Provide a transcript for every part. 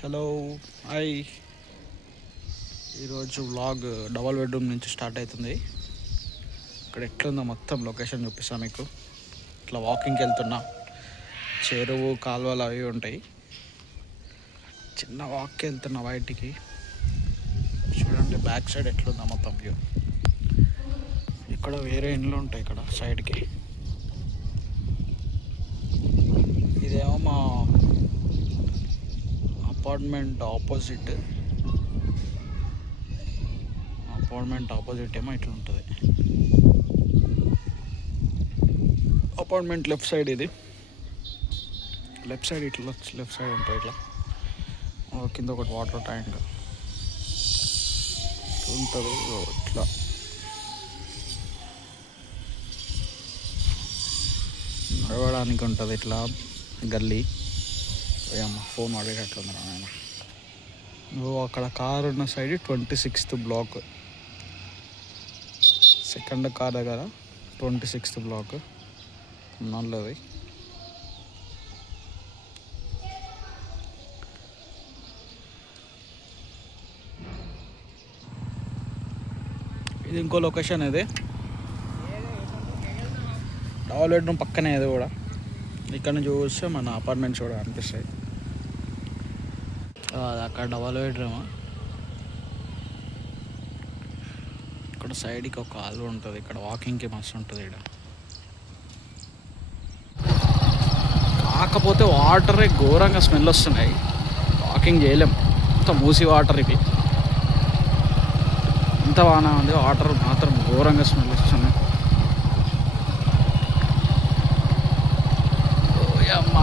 Hello hi. ఈరోజు vlog double bedroom నుంచి start అవుతుంది. ఇక్కడ ఎట్లుందో మొత్తం లొకేషన్ చూపిస్తాను మీకు. ఇట్లా వాకింగ్కి వెళ్తున్నా, చెరువు కాలువలు అవి ఉంటాయి. చిన్న వాక్కి వెళ్తున్నా బయటికి. చూడండి బ్యాక్ సైడ్ ఎట్లుందో మొత్తం వ్యూ. ఇక్కడ వేరే ఇండ్లు ఉంటాయి ఇక్కడ సైడ్కి. ఇదేమో మా అపార్ట్మెంట్ ఆపోజిట్ ఏమో ఇట్లా ఉంటుంది. అపార్ట్మెంట్ లెఫ్ట్ సైడ్, ఇది లెఫ్ట్ సైడ్ ఇట్లా లెఫ్ట్ సైడ్ ఉంటుంది. ఇట్లా కింద ఒకటి వాటర్ ట్యాంక్ ఉంటుంది. ఇట్లా నడవడానికి ఉంటుంది. ఇట్లా గల్లీ. అమ్మ ఫోన్ వాడేటట్లుంది నాయన. నువ్వు అక్కడ కారు ఉన్న side 26th black, second car దగ్గర 26th బ్లాక్ నల్లది. ఇది ఇంకో లొకేషన్. ఇది డబల్ బెడ్రూమ్ పక్కనే. ఇది కూడా ఇక్కడ నుంచి చూస్తే మన అపార్ట్మెంట్స్ కూడా అనిపిస్తాయి. అక్కడ డబల్ బెడ్రూమ్. ఇక్కడ సైడ్కి ఒక కాలువ ఉంటుంది. ఇక్కడ వాకింగ్కి మస్తు ఉంటుంది. ఇక్కడ కాకపోతే వాటరే ఘోరంగా స్మెల్ వస్తున్నాయి. వాకింగ్ చేయలేం, అంత మూసి వాటర్. ఇది ఇంత బాగానే ఉంది, వాటర్ మాత్రం ఘోరంగా స్మెల్ వస్తున్నాయి. అమ్మా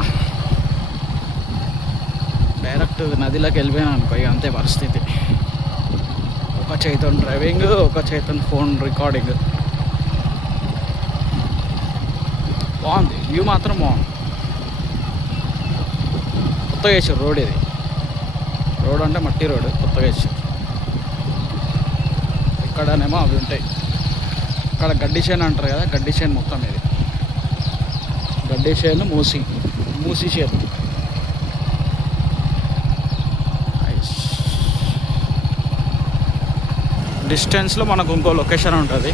డైరెక్ట్ నదిలోకి వెళ్ళిపోయాను అనుకో, ఇక అంతే పరిస్థితి. ఒక చేతన్ డ్రైవింగ్, ఒక చేతన్ ఫోన్ రికార్డింగ్. బాగుంది, వ్యూ మాత్రం బాగుంది. కొత్తగా వేసారు రోడ్. ఇది రోడ్ అంటే మట్టి రోడ్, కొత్తగా వేసారు. ఇక్కడనేమో అవి ఉంటాయి. ఇక్కడ గడ్డి చేను అంటారు కదా, గడ్డి చేను మొత్తం. ఇది గడ్డి చేను, మూసి చేను. డిస్టెన్స్లో మనకు ఇంకో లొకేషన్ ఉంటుంది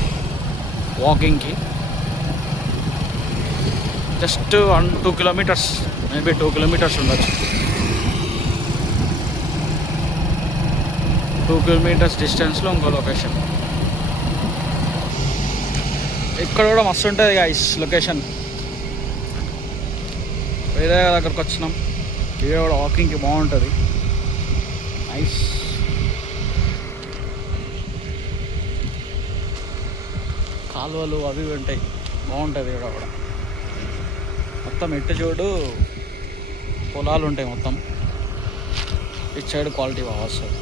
వాకింగ్కి. జస్ట్ 1-2 కిలోమీటర్స్, మేబీ 2 కిలోమీటర్స్ ఉండొచ్చు. 2 కిలోమీటర్స్ డిస్టెన్స్లో ఇంకో లొకేషన్. ఇక్కడ కూడా మస్తు ఉంటుంది గైస్ లొకేషన్. వేరే దగ్గరకు వచ్చినాం. వేరే కూడా వాకింగ్కి బాగుంటుంది. నైస్. కాలువలు అవి ఉంటాయి, బాగుంటుంది ఇక్కడ కూడా. మొత్తం ఎట్టు చూడు పొలాలు ఉంటాయి మొత్తం. ఇటు సైడ్ క్వాలిటీ బాగా వస్తుంది.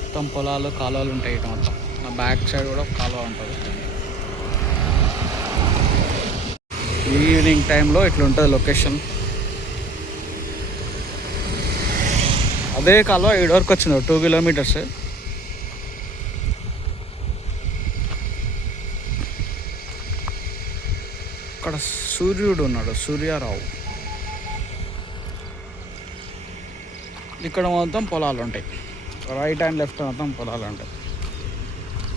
మొత్తం పొలాలు, కాలువలు ఉంటాయి ఇటు మొత్తం. నా బ్యాక్ సైడ్ కూడా కాలువ ఉంటుంది. ఈవినింగ్ టైంలో ఇట్లా ఉంటుంది లొకేషన్. అదే కాలువ ఈడ వరకు వచ్చింది, 2 కిలోమీటర్స్. అక్కడ సూర్యుడు ఉన్నాడు, సూర్యారావు. ఇక్కడ మొత్తం పొలాలు ఉంటాయి. రైట్ అండ్ లెఫ్ట్ మొత్తం పొలాలు ఉంటాయి.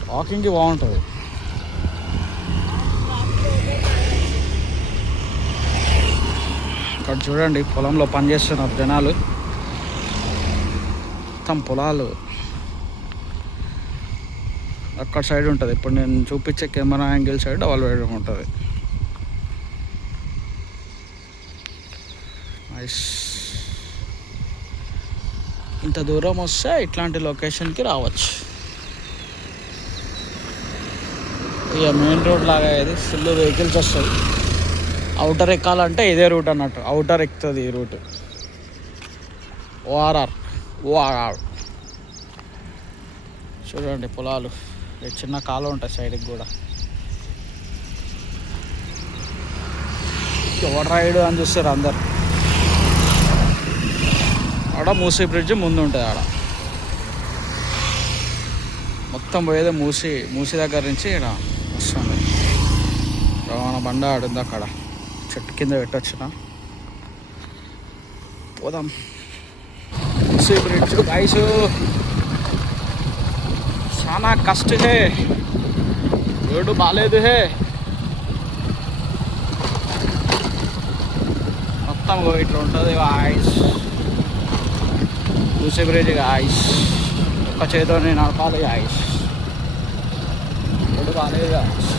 వాకింగ్కి బాగుంటుంది. ఇక్కడ చూడండి పొలంలో పనిచేస్తున్నారు జనాలు. మొత్తం పొలాలు అక్కడ సైడ్ ఉంటుంది. ఇప్పుడు నేను చూపించే camera angle side double bedroom ఉంటుంది. నైస్. ఇంత దూరం వస్తే ఇట్లాంటి లొకేషన్కి రావచ్చు. ఇక మెయిన్ రోడ్ లాగా ఇది, ఫుల్ వెహికల్స్ వస్తుంది. అవుటర్ ఎక్కాలంటే ఇదే రూట్ అన్నట్టు. అవుటర్ ఎక్కుతుంది ఈ రూట్. ఓఆర్ఆర్. చూడండి పొలాలు, చిన్న కాలువ ఉంటుంది సైడ్కి కూడా. ఎవరు రైడ్ అని చూస్తారు అందరు. ఆడ మూసీ బ్రిడ్జ్ ముందు ఉంటుంది. ఆడ మొత్తం పోయేదే మూసీ దగ్గర నుంచి ఇక్కడ వస్తుంది. రవాణా బండ ఆడుంది అక్కడ, చెట్టు కింద పెట్టొచ్చిన. పోదాం. మూసీ బ్రిడ్జ్ గాయస్ చాలా కష్ట హే, రోడ్డు బాగాలేదు హే. మొత్తం ఇట్లా ఉంటుంది గాయస్ మూసీ బ్రిడ్జ్ గాయస్. ఒక్క చేతితోనే నడపాలి గాయస్, రోడ్డు బాగాలేదు గాయస్.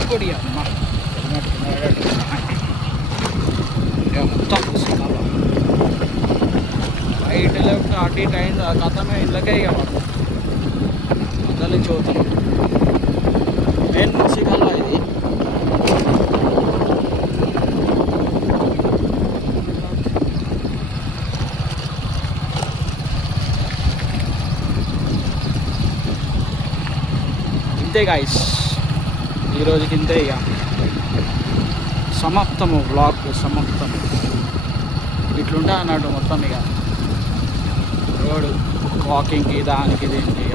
ఇప్పుడు అమ్మ మొత్తం రైట్ లెఫ్ట్ అటు ఇటు అయింది కథమే ఇళ్ళకే ఇక మొదలు చూద్దాం. మెయిన్ మున్సిపల్ ఇది. ఇంతే గాయస్, ఈరోజుకి ఇంతే ఇక సమాప్తము, బ్లాగ్ సమాప్తం. ఇట్లుంటా అన్నట్టు మొత్తం ఇక రోడ్ వాకింగ్కి దానికి దీనికి